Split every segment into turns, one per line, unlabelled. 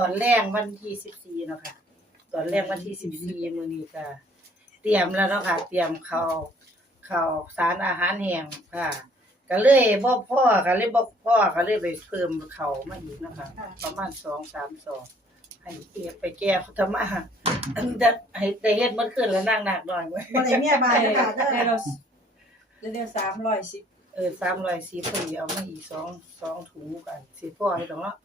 ดีตอนแรกวันที่สิบสี่เนาะค่ะ ตอนแรกวันที่สิบสี่มื้อนี้ก็เตรียมแล้วเนาะค่ะ เตรียมข้าวข้าวสารอาหารแห้งค่ะ ก็เลยบ่พอก็เลยบ่พอก็เลยไปเพิ่มข้าวมาอีกเนาะค่ะประมาณ2 3ซองให้เก็บไปแก้พุทธมาอันเดะให้ได้เฮ็ดมันขึ้นแล้วนั่งหนักหน่อยเว้ย
บ่ได้เมียบ้าน
ได้
ค่ะเด้
ได้
อ
เราได้เราสามร้อยสิบ
เออ310พอดีเอามาอีกสองสองถุงกันสิพอให้ดอกเนาะ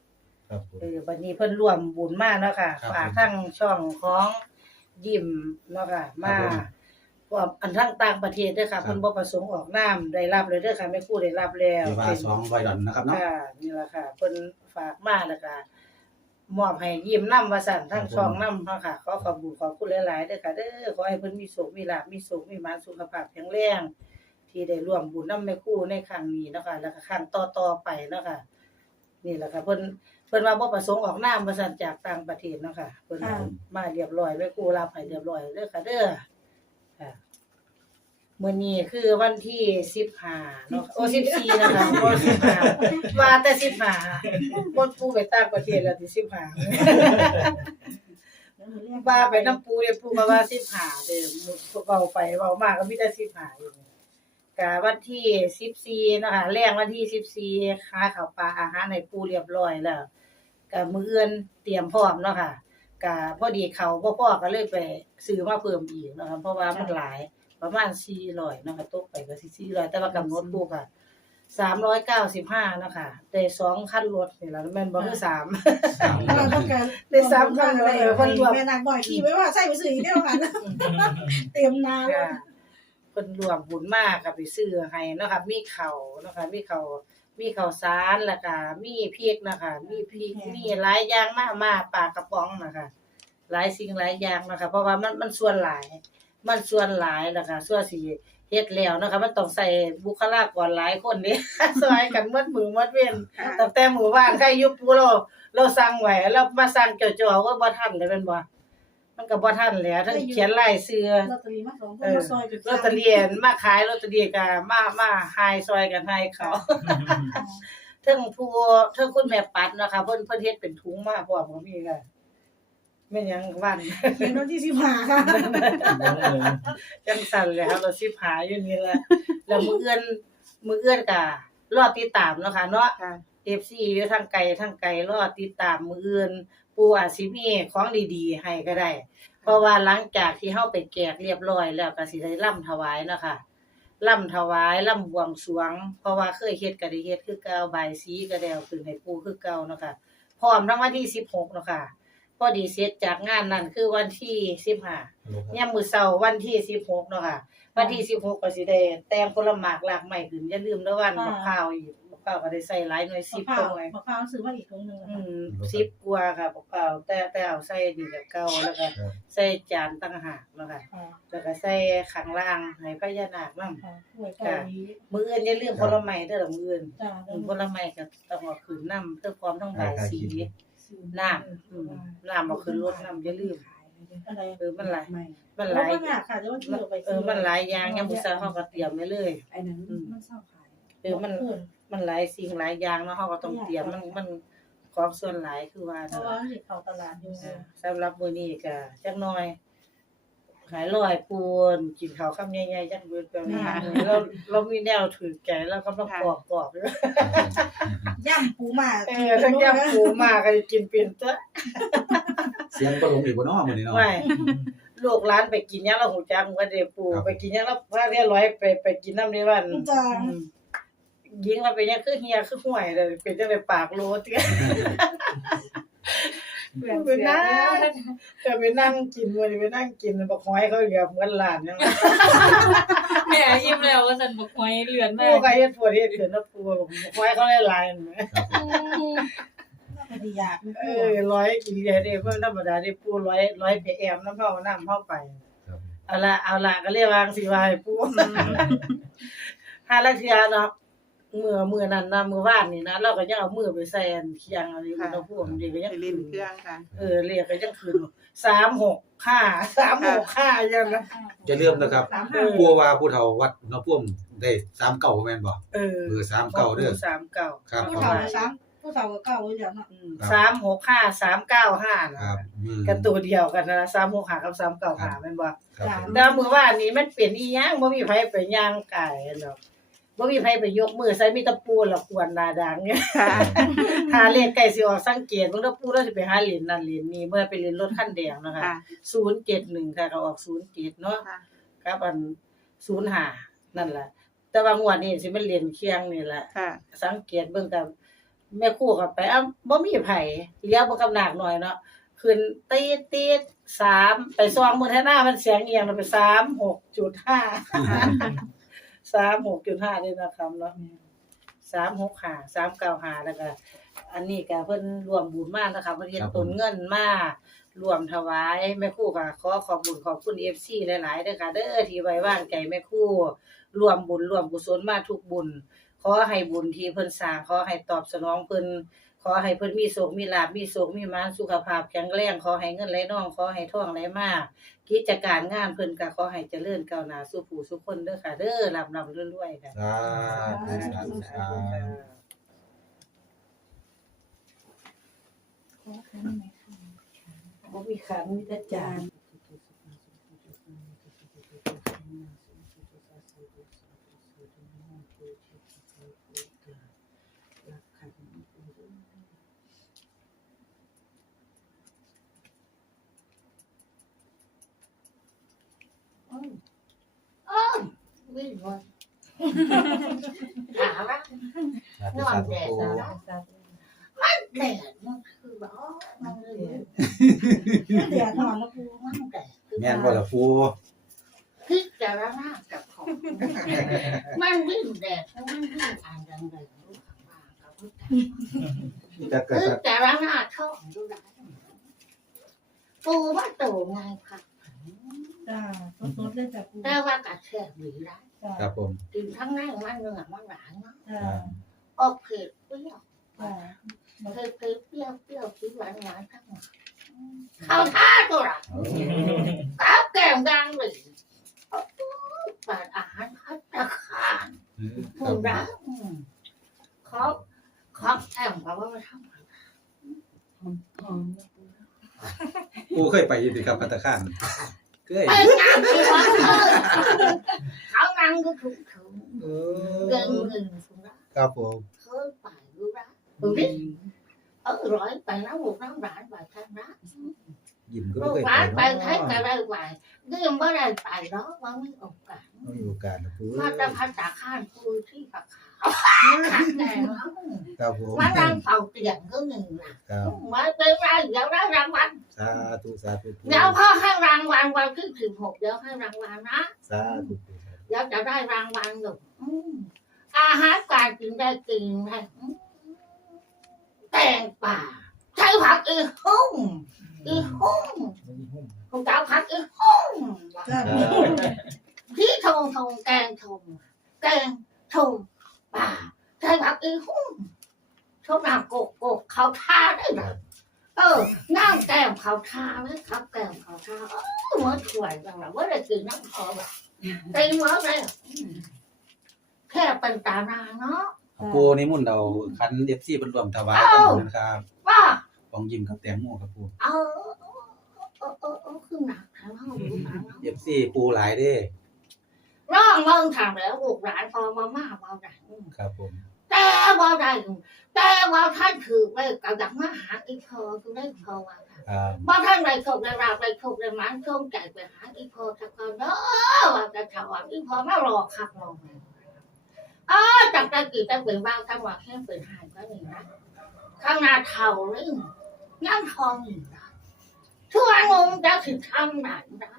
ครับผม
เออบัดนี้เพิ่นร่วมบุญมาเนาะค่ะ
ครับ
ฝากทั้งช่องของยิ้มเนาะค่ะมา
ครับผม
พวกอันทั้งต่างประเทศเด้อค่ะ
ครับ
เพิ่นบ่ประสงค์ออกนามได้รับเลยเด้อค่ะแม่ครูได้รับแล้ว
ที่ว่าสองใบดอนนะครับเนาะ
ค่ะนี่ล่ะค่ะเพิ่นฝากมาแล้วก็มอบให้ยิ้มนํว่าซั่นทั้งช่องนํเนาะค่ะขอขอบคุณขอบคุณหลายๆเด้อค่ะเด้อขอให้เพิ่นมีสุขมีลาภมีสุขมีหมานสุขภาพแข็งแรงที่ได้ร่วมบุญนำแม่ครูในครั้งนี้เนาะค่ะแล้วก็ครั้งต่อๆไปเนาะค่ะนี่แหละค่ะเพิ่นเพิ่นว่าบ่ประสงค์ออกนามว่าซั่นจากต่างประเทศเนาะค่ะเพิ่นมาเรียบร้อยแม่ครูรับให้เรียบร้อยเด้อค่ะเด้อค่ะมื้อนี้คือวันที่15เนาะโอ้14นะคะบ่15ว่าแต่15บ่ปูไปต่างประเทศแล้วที่15 ว่าไปน้ำปูเนี่ยปูก็ว่า15เด้อเว้าไปเว้ามาก็มีแต่15อยู่กะวันที่สิบสี่นาะคะแรงวันที่สิบสี่ค้าข้าวปลาอาหารให้ปูเรียบร้อยแล้ว กะมื้ออื่นเตรียมพร้อมเนาะค่ะกะพอดีเขาบ่พอก็เลยไปซื้อมาเพิ่มอีกเนาะคะเพราะว่ามันหลายประมาณ400เนาะค่ะตกไปก็สิ400แต่ว่ากำหนดปูก็395เนาะค่ะได้สองคันรถนี่ล่ะแม่นบ่คือสาม
สาม
เราต้องการ
ได้สามคันเลยเออเพิ่นรวม
แม่นางบ่อยขี่ไว้ว่าใส่ไปซื้ออีกเดียวกันเตรียมนาแล้
ค่ะ
ว
เพิ่นรวมบุญมากกับไปซื้อให้เนาะค่ะมีข้าวเนาะค่ะมีข้าว มีข้าวสารแล้วก็มีพริกนะคะมีพริกมีหลายอย่างมากมาปลากระป๋องนะคะหลายสิ่งหลายอย่างนะคะเพราะว่ามันมันส่วนหลาย มันส่วนหลายนะคะส่วนสิเฮ็ดแล้วนะคะ มันต้องใส่บุคลากรหลายคนนี่ซอยกันหมดมือหมดเว้นตั้งแต่หมู่บ้านใครอยู่ปูเราเราสั่งไว้แล้วมาสั่งจ่อๆว่าบ่ทันเลยแม่นบ่ มันก็บ่ทันแล้วทั้งเขียนลายเสื้อ
ลอตเตอรี่มาสองค
เอนอ
มาซอยจุด
ลอตเตอรี่มาขายลอตเตอรี่ก็มามาหายซอยกันให้เขาเทิงผู้เทิงคุณแม่ปัดเนาะค่ะเพิ่นเพิ่นเฮ็ดเป็นถุงมาพร้อมก็มีค่ะแม่นหยังวัน
เขียนวันที่สิบห้าค่ะ
จังสั่นเลยครับเราสิหาอยู่นี่แหละแล้วมื้ออื่นมื้ออื่นก็รอติดตามเนาะค่ะเนาะ
ค่ะ
FC อยู่ทางไกลทางไกลรอติดตามมื้ออื่น ปู่อาจสิมีของดีๆ ให้ก็ได้ เพราะว่าหลังจากที่เฮาไปแกกเรียบร้อยแล้วก็สิได้ร่ำถวายเนาะค่ะร่ำถวายร่ำบวงสรวง เพราะว่าเคยเฮ็ดก็ได้เฮ็ดคือเก่าบายสีก็ได้เอาขึ้นให้ปู่คือเก่าเนาะค่ะพร้อมทั้งวันที่16เนาะค่ะพอดีเสร็จจากงานนั้นคือวันที่15ยามมื้อเช้าวันที่16เนาะค่ะ วันที่16ก็สิได้แต่งผลหมากหลากไม้ขึ้นอย่าลืมเด้อวันมะพร้าวอีก มะพร้าวก็ได้ใส่หลายหน่วย
สิบ
10
ต
ต
ร
รงง
เล
เลยย
มะพร้าวซื้อมาอีกตรงนึง
อืม10กว่าค่ะมะพร้าวแต่แต่เอาใส่ดีกับเก่าแล้วก็ใส่จานต่างหากเนาะค่ะ
ค่ะ
แล้วก็ใส่ข้างล่างให้พญานาคนำ
ค่ะหวยเก่านี้
มื้ออื่นอย่าลืมผลไม้เด้อล่ะมื้ออื่น
จ้า
อืมผลไม้ก็ต้องเอาขึ้นนำเพื่อความต้องบายสี น้ำอืมน้ำเอาขึ้นรถน้ำอย่าลืม
อะไร
เออมันหลายมันห
แล้
ลา
วยก็อยากค่ะจะว่าที่เราไป
เออมันหลายอย่างยามมื้อเช้าเฮาก็เตรียมไว้เลย
ไอ้นั้นมันเศร้าขาย
เออมันมันหลายสิ่งหลายอย่างเนาะเฮาก็ต้องเตรียมมันมันของส่วนหลายคือว่า
เพราะ
นั่น
ว่า
ล่ะ
เห็ดเขาตลาดอยู่
อ่าสำหรับมื้อนี้ก็จักหน่อยขายลอยปูนกินข้าวคำใหญ่ๆจักเบิดแบบนี้เราเรามีแนวถือใจแล้วก็ต้องปอกๆอยู่
ย่ำปูหมา
เออถ้าแก้ปูมาก็สิกินเป็นซะ
เสียงก็ลงอีกบ่เนาะมื้อนี้เนาะ
ไม่ลูกหลานไปกินหยังเราหูจักว่าได้ปู
ครับ
ไปกินหยังแล้วพาเรียร้อยไปไปกินน้ำในวัน
จ้า
อืม ยิงเราไปยังคือเฮียคือห่วยเลยเป็นจังได๋ปากโลเตี้ย
เปลี่ยน
เป็น
เสีย
นั่งก็ไปนั่งกินมื้อนี้ไปนั่งกินบักหอยเขาเหลือบเหมือนหลานยัง
แม่อิ่มแล้วว่าสันบกหอยเหลือน
ปู
มาก
ก็เฮ็ดปวดเฮ็ดเกินแล้วปูบักหอยเขาหลายๆนั่นแหม
พอดีอยาก
เออร้อยกินได้เด้เพิ่นธรรมดาได้ปูร้อยร้อยไปแอมน้ำเฮาน้ำเฮาไป
ครับ
เอาละเอาละก็เรียกว่าจังซี่ว่าให้ปูหาลักเทียเนาะ มือมือนั้นนะมือว่านนี่นะเราก็ยังเอามือไปใส่อันเคียงอะไรอุณหภูมิดีก็ยัง
ไปเล่นเครื่องค่ะ
เออเรียกก็ยังคืนสามหกห้าสามหกห้ายังนะ
อย่าลืมนะครับ
สามห้า
ผู้ว่าผู้เฒ่าวัดหนองพ่วงได้39แม่นบ่
เออ
เบอร์39เด้อ
สามเก้า
ครับ
ผู้
ขอ
เฒ่าสามผู้สาวก็เก่าอยู่แล้วเนาะ
สามหกห้าสามเก้าห้า
ครับอืม
กันตัวเดียวกันนะสามหกห้ากับสามเก้าห้าแม่นบ่
ครับผม
แต่มือว่านี่มันเป็นอีหยังบ่มีไผไปย่างไก่ดอก บ่มีไผไปยกมือใส่มีแตะปูละควรหนาดังเนี่ย
ค่ะ
ถ้าเลขใกล้สิออกสังเกตเบิ่งแตะปูแล้วสิไปหาเหรียญนั่นเหรียญนี้เมื่อไปเรียนรถคันแดงนะคะ
ค่ะ
071ค่ะก็ออก07เนาะ
ค่ะ
ครับอัน05นั่นล่ะแต่ว่างวดนี้สิมันเหรียญเคียงนี่ล่ะ
ค่ะ
สังเกตเบิ่งกับแม่ครู่กับไปอ้าวบ่มีไผเลี้ยวบ่กำหนักหน่อยเนาะขึ้นตีดตีดสามไปซองมือแท้หน้ามันเสียงเอียงมันไปสามหกจุดห้า สามหกจุดห้านี่นะครับเนาะสามหกหาสามเก้าหาแล้วก็อันนี้ก็เพิ่นรวมบุญมากนะคะเพิ่นเฮ็ดตนเงินมารวมถวายแม่ครู่ก็ขอขอบคุญขอบคุณ FC หลายๆเด้อค่ะเด้อที่ไว้วางใจแม่ครู่รวมบุญรวมกุศลมาทุกบุญ ขอให้บุญที่เพิ่นสร้างขอให้ตอบสนองเพิ่นขอให้เพิ่นมีโศกมีลาภมีโศกมีมานสุขภาพแข็งแรงขอให้เงินไหลน่องขอให้ท่องไหลมาก จการงานเพิ่นก็ขอให้เจริญก้าวหน้าสู่ผู้สู่คนเด้อค่ะ เด้อร่ำรำรวยๆค่ะ
สาธุสาธุสาธุ
บ่มีขันมีแต่จานอ้าว ถามว่า
สาธุ
นอ
สานธุ
แดด
ปู
นะมันแดดมันคือแบบมันเลย
เดี๋ยวนอนแล้วปู
มันแดดคือ
แม่นบ่ล่ะปู
พิจารณากับของมันวิ่งแดดมันวิ่งอ่านดังเลยรู้ข้างล่างกับรู้จัก
จักก
พิ
ษัตริย์
จารณาช่องดูได้ปูว่าโตไงค่ะ
จ้าสดๆเลยจ้ะปู
แต่ว่ากระแทกหวีได้
จ้า
ครับผม
กินทั้งนั้นมันเนื้อมันหวานเนาะ
จ้า
ออกเผ็ดเปรี้ยว
จ้า
เผ็ดเผ็ดเปรี้ยวเปรี้ยวสีหวานหวานทั้งหมดเข้าท่าตัวละ
โอ้
ก้าวแก้มดังเลยเปิดอาหารพัตตาคาร
ค
พู
รับ
ดนะอืมเขาเขาแอมเขาว่าไม่ทำอะไร
ปูเคยไปอยู่ติครับพัตตาคาร เคย
ไอ้งานที่วัดเลยเขานั่งก็ถูกถูก
เอ
เกินเงินสุดนะครับ
ผม
เคยไปดูนะดูดิเออ ร้อยไปน้ำหมูน้ำร้านไปทางนั้น
ยิ้มก็
ลู
บ่
ก
เคยไป
ร้านไป
เนาะ
ใช้ก็ได้ไปนี่ไม่ได้ไปเนาะว่าไม่โอกาส
ไม่มีโอกาสนะปู
มาจะพัฒนาข้านคุยที่ปากขาวขัดแดงแล้ว
ครับผม
มานั่งเฝ้าเตียงก็หนึ่งนะครับไม่เป็นไรเดี๋ยวได้รางวัล
สาธุสาธุปู
เดี๋ยวพ่อให้รางวัลวันที่สิบหกเดี๋ยวให้รางวัลนะ
สาธุปู
เดี๋ยวจะได้รางวัลหนึ่งอืมอาหารการกินได้กินได้อืมแตงป่าใช้ผักอีหุ่งอีหุ่งของเจ้าผักอีหุ่ง
จ้า
พี่ทงทงแกงทงแกงทง ป่าใช้ผักอีหุ่งชอบนางกกกกเขาท่าได้ไหมเออนั่งแก้มเขาท่าไหมครับแก้มเขาท่าเออเหมื่อนถวยจังเลยว่าได้กินน้ำพอแบบตีเหมื่อนเลยอืมแค่เป็นตารางเนาะ
ปูนี่มุ่นต์เอาคัน FC เพิ่นรวมถวาย
เอ้า
กันนะครับ
ว่า
ของยิ้มกับแตงโมครับปู
เออเออเออเออเออคือหนักทั้งห้องดูหนังเนาะ
FC ปูหลายเด้
ร้องเมืองทำแล้วลูกหลานพอมามาเบาได้
ครับผม
แต่เบาได้แต่ว่าท่านถือไปกับดักมาหาอีพอคือได้พอว่าค่ะ
ครับ
ว่าท่านไรโชคไรราบไรโชคไรมันช่วงใจไปหาอีพอสักคนเด้อว่าจะถามอีพอมารอคักรอเลยอ๋อจากตะกี้ตะเป็นบ้างทั้งว่าแค่เป็นหายก็นี่นะข้างหน้าเท่าเลยนั่งทองอีกนะทั่วงงจะถึงทำไหนนะ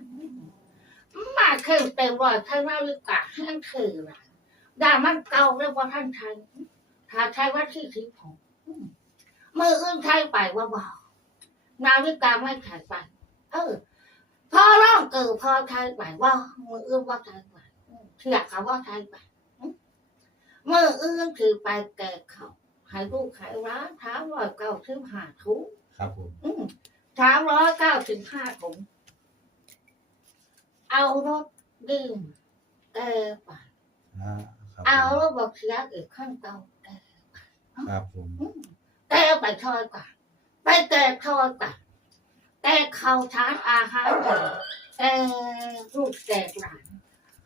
มาเข่งเต็มร้อยท่านนาฬิกาแห้งถือนะด่ามันเก่าแล้วว่าท่านไทยถ้าใช้ว่าที่สิบหกมืออื่นใช้ไปว่าบอกนาฬิกาไม่ขายไป เออพอร้องเกิดพอไทยไปว่ามืออื่นว่าไทยไปเถียกเขาว่าไทยไปมืออื่นถือไปแก่เขาหายลูกหายร้านท้ามร้อยเก้าสิบห้าถุง
ครับผม
ท้ามร้อยเก้าสิบห้าถุง เอารถดื่มแกไป
อ่าครับ
เอา
ผม
รถบอกเสียอีกขั้นเก่าแก
ครับผม
อืมไปทอดก่อนไปแกะทอดก่อนแกะข้าวทานอาหารก่อนแกะลูกแกะหลาน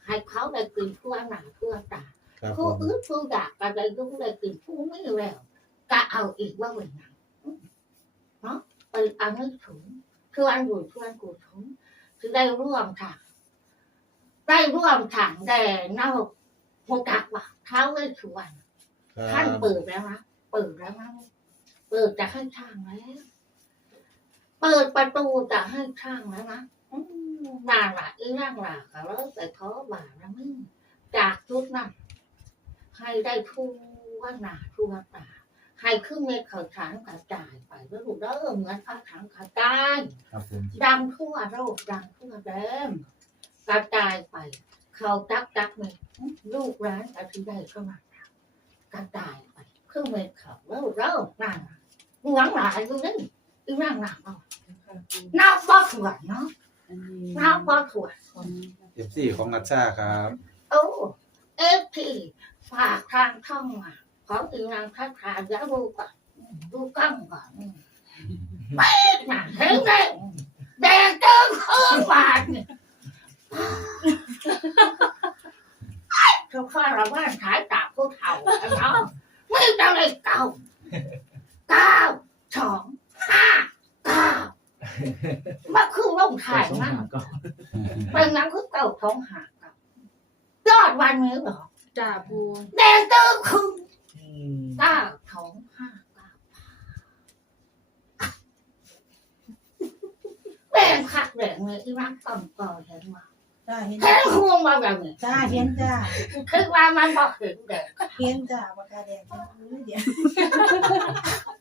ให้เขาได้กินทั่วหน้าทั่วตา
ครับผ
ผู้
ม
อื่นผู้อยากกันได้รู้ได้กินผู้ไม่แล้วก็เอาอีกว่าเป็นหนังเนาะไปอันนี้ถุงชวนบุญชวนกูถุงคือได้ร่วมทาง ได้ร่วมทางแต่เน่าโมกักว่าเท้าเวชสุวรรณ
ค
ท่าน
รับ
เปิดแล้วนะเปิดแล้วนะเปิดจะให้ช่างแล้วเปิดประตูจะให้ช่างแล้วนะอืมนางละอีนางละก็แล้วแต่เขาบ่านะมึงจากชุดนั้นให้ได้ทั่วหน้าทั่วตาให้ขึ้นเม็ดเขาถังกระจายไปแล้วลูกเด้อเหมือนพระถังกระจาย
ครับผม
ดังทั่วโลกดังทั่วแดน กระจายไป เขาจักจักเม็ดลูกร้านอธิได้ก็มากระจายไปขึ้นเม็ดเขาแล้วเด้อนั่งหวังหลายอยู่นี่อีนั่งหนักเอาน้ำบ่ถวดเนาะน้ำบ่ถวด
เอฟซีของนัชชาครับ
โอ้เอฟทีฝากทางช่องมาของอีนางทักทายแล้วดูก่อนดูกล้องก่อนไปหนังเห็นไหมแดงเติมคืนบาทนี่ทุ กข้อเราว่าขายตาผู้เฒ่ากันเนาะไม่ต้องเลยเก้าเก้าสองห้าเก้ามาคือลงถ่ายมากเป็นหนังคือเก่าท้องหากับยอดวันนี้เหรอ
จ่าปู
แดงตื้อคือเก้าท้องห้าเก้าแดงคักแดงเลยที่รักต่อมต่อเห็นว่า
จ้าเห็น
เห็นห่วงมาแบบนี้
จ้าเห็นจ้า
คือว่ามันบอกเห็นแดง
เห็นจ้าปากกาแดงเดี๋ยว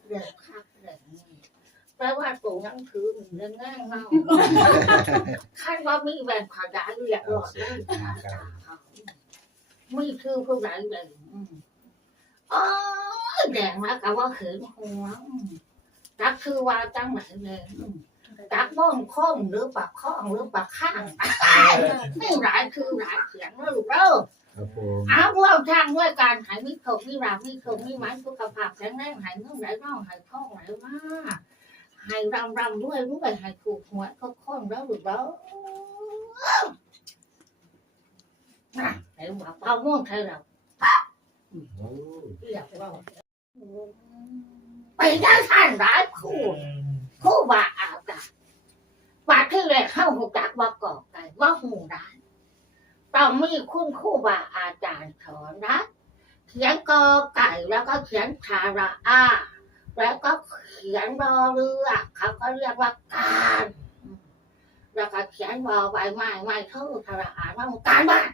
แดงคักแดงนี่แปลว่าตัวหนังถือมีเรื่องง่ายเมาขั้นว่ามีแหวนขาวดาอยู่อย่างหลอดเลยมีคือผู้ใดแดงอืมอ๋อแดงมากับว่าเห็นหัวอืมจักคือว่าจังไหนเลยอืม จักม่องคมหรือปากข้องหรือปากข้างไม่หลายคือหลายเสียงนะลูกเด้อ
ครับผม
เอาพวกทางด้วยการหายมิโคมิรามิโคมิมันสุขภาพแข็งแรงหายเงื่อนไหลน่องหายท้องไหลมาหายรำรำด้วยด้วยหายถูกหวยก็ค้อนแล้วหรือเปล่าน่ะไหนว่าเป่าม่วงไทยเราเรียกว่าไปได้ท่านร้ายคู่คู่ว่าอาบาว่า ที่แรกเข้าหูจักว่าก่อไก่ว่าหูร้ายต้องมีคุณครูบาอาจารย์สอนนะเขียนกอไก่แล้วก็เขียนคาราอาแล้วก็เขียนรอเรือเขาก็เรียกว่าการแล้วก็เขียนบอใบไม้ไม้เท่าคาราอาว่าการบ้าน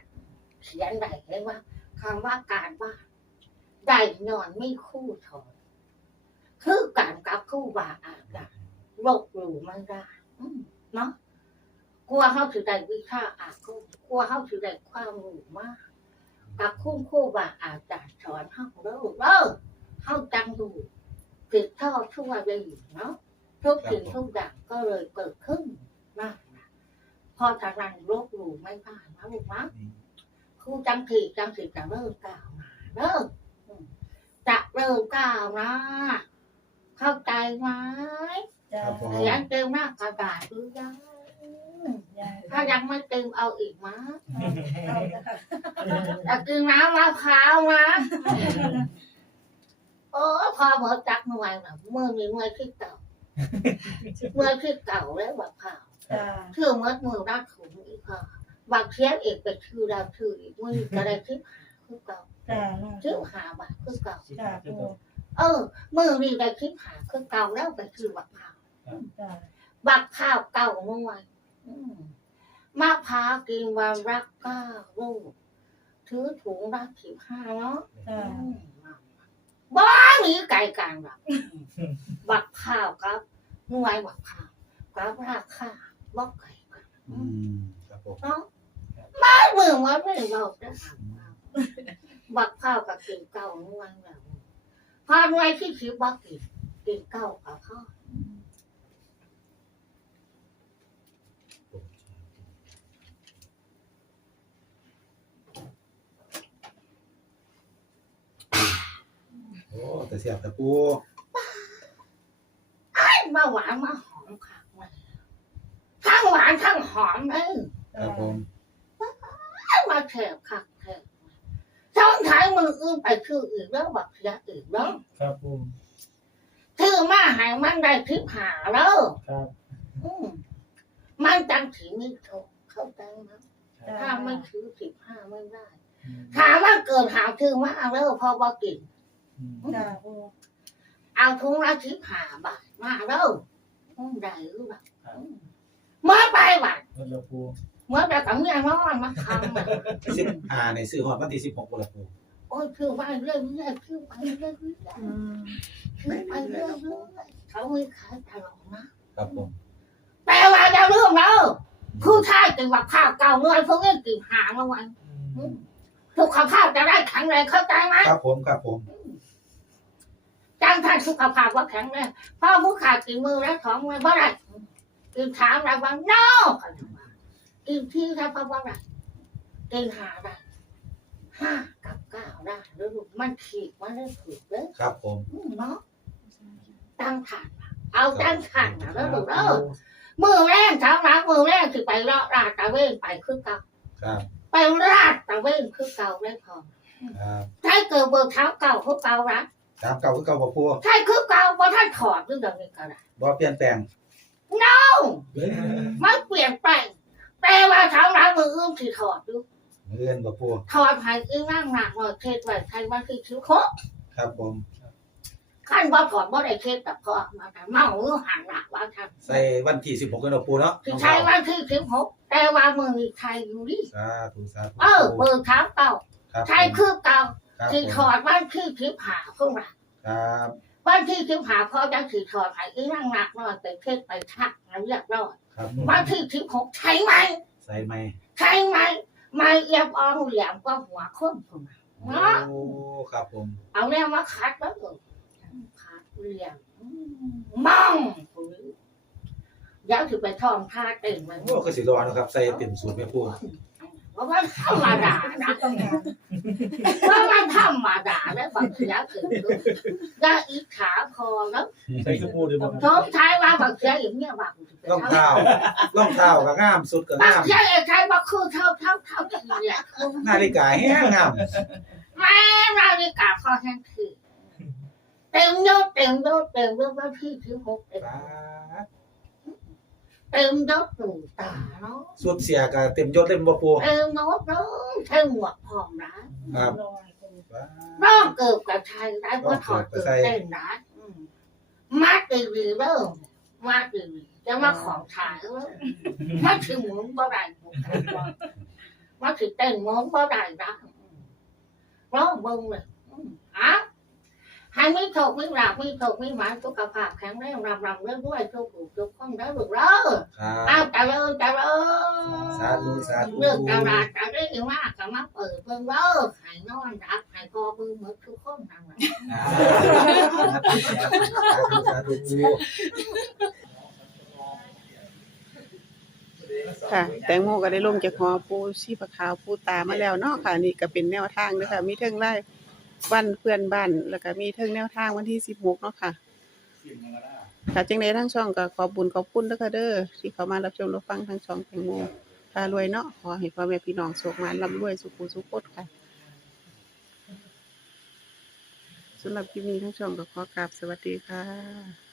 เขียนได้เลยว่าคำว่าการบ้านได้นอนไม่คู่ถอนคือการกับคู่บาอาจารย์ลบหลู่ไม่ได้ เนาะกลัวเขาถือได้วิชาอาคมกลัวเขาถือได้ความรู้มากกับคุ้มคู่บาอาจารย์สอนเขาเด้อเด้อเขาจังดูติดท่อทั่วเลยเนาะทุกสิ่งทุกอย่างก็เลยเกิดขึ้นนะพอทางนั้นลบหลู่ไม่ได้นนะลูกนะครูจังถีจังถีจะเริ่มก้าวมาเด้ออืมจะเริ่มก้าวนะเข้าใจไหม
ครับผม
เขียนเต็มหน้ากระดาษหรือยังถ้ายังไม่เต็มเอาอีกมั้ย
เอาจ้า
อยากกินน้ำมะพร้าวนะ โอ้พอหมดจักหน่วยแบบเมื่อมีหน่วยที่เก่าเมื่อที่เก่าแล้วแบบข่าว
จ้า
เชื่อเมื่อมือรักถุงอีกค่ะบักเทียบเอกไปชื่อเราชื่ออีกมือจะได้ชื่อหาคือเก่า
จ้า
ชื่อหาบาทคือเก่า
จ้าปู
เออมือนี่ได้ชื่อหาคือเก่าแล้วไปชื่อบักข่าว
จ้า
บักข้าวเก่าหน่วยอืมมะพร้าวกินวันรักเก้าลูกถือถุงรักสิบห้าเนาะ
จ้า
บ้าหนีไก่กันแบบบักข้าวครับหน่วยบักข้าวกับราคาบักไก่กัน
อืมครับผม
เนาะมาเมืองว่าไม่เราจะทำบักข้าวกับกินเก่าหน่วยแบบพอหน่วยที่สิบบักกินกินเก่ากับข้าว
โอ้แต่ เสียบแต่ปู
มาหวานมาหอมค่ะทั้งหวานทั้งหอมเลย
ครับผม
มาแถบค่ะแถบช่องท้ายมืออื่นไปคืออื่นแล้วบักเสียอื่นแล้ว
ครับผม
ถือมาใหายมันได้ทิพหาแล้ว
ครับ
อืมมันจังถือมีโชคเข้าใจไหมถ้าไม่ถือสิบห้าไม่ได้
อืม
ถามว่าเกิดหาถือมาเอาแล้วพอว่ากิน
อืม
จ้าปู
เอาทุงละทิพหาบาทมาแล้วอืมได้หรือเปล่าอืมเมื่อไปบัด
เงินละปู
เมื่อไปกับเมียนอนมาคำเลย
สิบอ่าในซื้อฮอดวันที่16บ่ล่ะปู
โอ้ยคือไปเรื่อยเรื่อยคือไปเรื่อยเรื่อย
อืม
คือไปเรื่อยเรื่อยเขาไม่ขายตลอดนะครับ
ผม
แต่ว่าจะเรื่องแล้วผู้ชายกินว่าข้าวเก่าเงินพวกนี้กินหางละวัน
อืม
สุขภาพจะได้แข็งแรงเข้าใจไหม
ครับผมครับผม
จังท่านสุขภาพว่าแข็งแรงพ่อผู้ขาดกินมือและท้องไม่บ่ได้กินถามอะไรบ้างนอกกินที่ถ้าพ่อว่าอะไรกินหาได้ห้ากับเก้าได้แล้วลูกมันขีดมันได้ถูกเลย
ครับผม
อืมเนาะตั้งขันเอาตั้งขันนะแล้วลูกเออมือแรงเช้าหลังมือแรงคือไปเลาะราดตะเวนไปคือเก่า
ครับ
ไปราดตะเวนคือเก่าได้พอ
ครับ
ใช้เกิดเบอร์เท้าเก่าคือเก่าละ
ตามเก่าคือเก่าบ่ปู
ใช่คือเก่าเพราะท่านถอดเรื่องเดียวนี้ก็ได้
บ่เปลี่ยนแปลง
เอ้าไม่เปลี่ยนแปลงแต่ว่าเช้าหลังมืออื่นที่ถอดดู
เงินบ่ปู
ถอดให้อึ้งนั่งหนักหน่อยเทศไว้ใครว่าคือคิ้วโคก
ครับผม
ขั้นบ่ถอดบ่ได้เทศกับพ่อมาแต่เมาหรือหันหลักว่าทำ
ใส่วันที่16กันเนาะปูเนาะ
คือใช้วันที่สิบหกแต่ว่ามือนี่ใครอยู่ดิ
สาธุสาธุ
เออเบอร์เท้าเก่า
ครับ
ใช้คือเก่า
ครับ
คือ
ผม
ถอดวันที่สิบหาพวกเรา
ครับ
วันที่สิบหาพอจะถือถอดให้อึ้งนั่งหนักหน่อยไปเทศไปทักแล้วเรียบร้อย
ครับผม
วันที่สิบหกใช้ไหม
ใส่ไหม
ใช่ไหมไม่เอียบอ่องเหลี่ยมก็หัวค้นผมเนาะ
โอ้ครับผม
เอาแน่มาคัดแล้วเออคัดเหลี่ยมอืมมองปุ๋ยเดี๋ยวถือไปท่องท่าเต็มมัน
โอ้ก็สิรอเนาะครับใส่เต็มสูตรแม่ปู
เพราะว่าธรรมดานะ
ต้องการ
เพราะว่าธรรมดาแล้วบางเสียถึงได้อิจฉาพอแล้ว
ใส่กระปูด้วยบ่ครับ
สงท้ายว่าบางเสียอย่างเนี้ยบาง
รองเท้ารองเท้าก็งามสุดก็
บาง
งาม
เสียไอ้ใครว่าคือเท่าเท่าเท่าที่เนี่ย
นาฬิกาแฮงงาม
แม่นาฬิกาพอแห้งคือเต็มยศเต็มยศเต็มยศว่าพี่ถือหกเต็ม
ป๊าด
เต็มยศหนึ่งตาเนาะ
สุดเสียก็เต็มยศเต็มบ่ปู
เต็มยศเนาะเต็มหมวกพร้อมนะครับ
ลอยปู
ป๊าด
ร้องเกิบกับชายได้เพราะถอดเกิบเต้นได้อืมมาตีวีเริ่มมาตีวีจะมาของถ่ายแล้วมาถึงหมุนบ่ได้หมุนบ่ได้มาถึงเต้นหมุนบ่ได้นะอืมร้องเบิ่งเลยอืมอะ ให้ไม่ถกไม่หลับไม่ถกไม่หมายสุขภาพแข็งแรงรำรำเรื่อยด้วยทุกผู้ทุกคนได้ลูกเด้อ
ครับ
เอาแต่เริ่มแต่เริ่ม
สาธุสาธุ
เรื่องตลาดจะได้มากก็มาเปิดเพิ่งเด้อให้นอนรับให้พอมือเหมือนทุกคนนั่นแหละ
สาธุสาธุปู
ค่ะ แตงโมก็ได้ลงจากหอปูชีพขาวปูตามาแล้วเนาะค่ะ นี่ก็เป็นแนวทางเด้อค่ะมีเทิงไล่ วันเพื่อนบ้าน แล้วก็มีเทิงแนวทางวันที่สิบหกเนาะค่ะ ค่ะจังใดทั้งช่องก็ขอบุญขอบคุณเด้อค่ะเด้อที่เขามารับชมรับฟังทั้งช่องแตงโมพารวยเนาะขอให้พ่อแม่พี่น้องโชคมานร่ำรวยสุขุสุขดค่ะสำหรับคลิปนี้ทั้งช่องก็ขอกราบสวัสดีค่ะ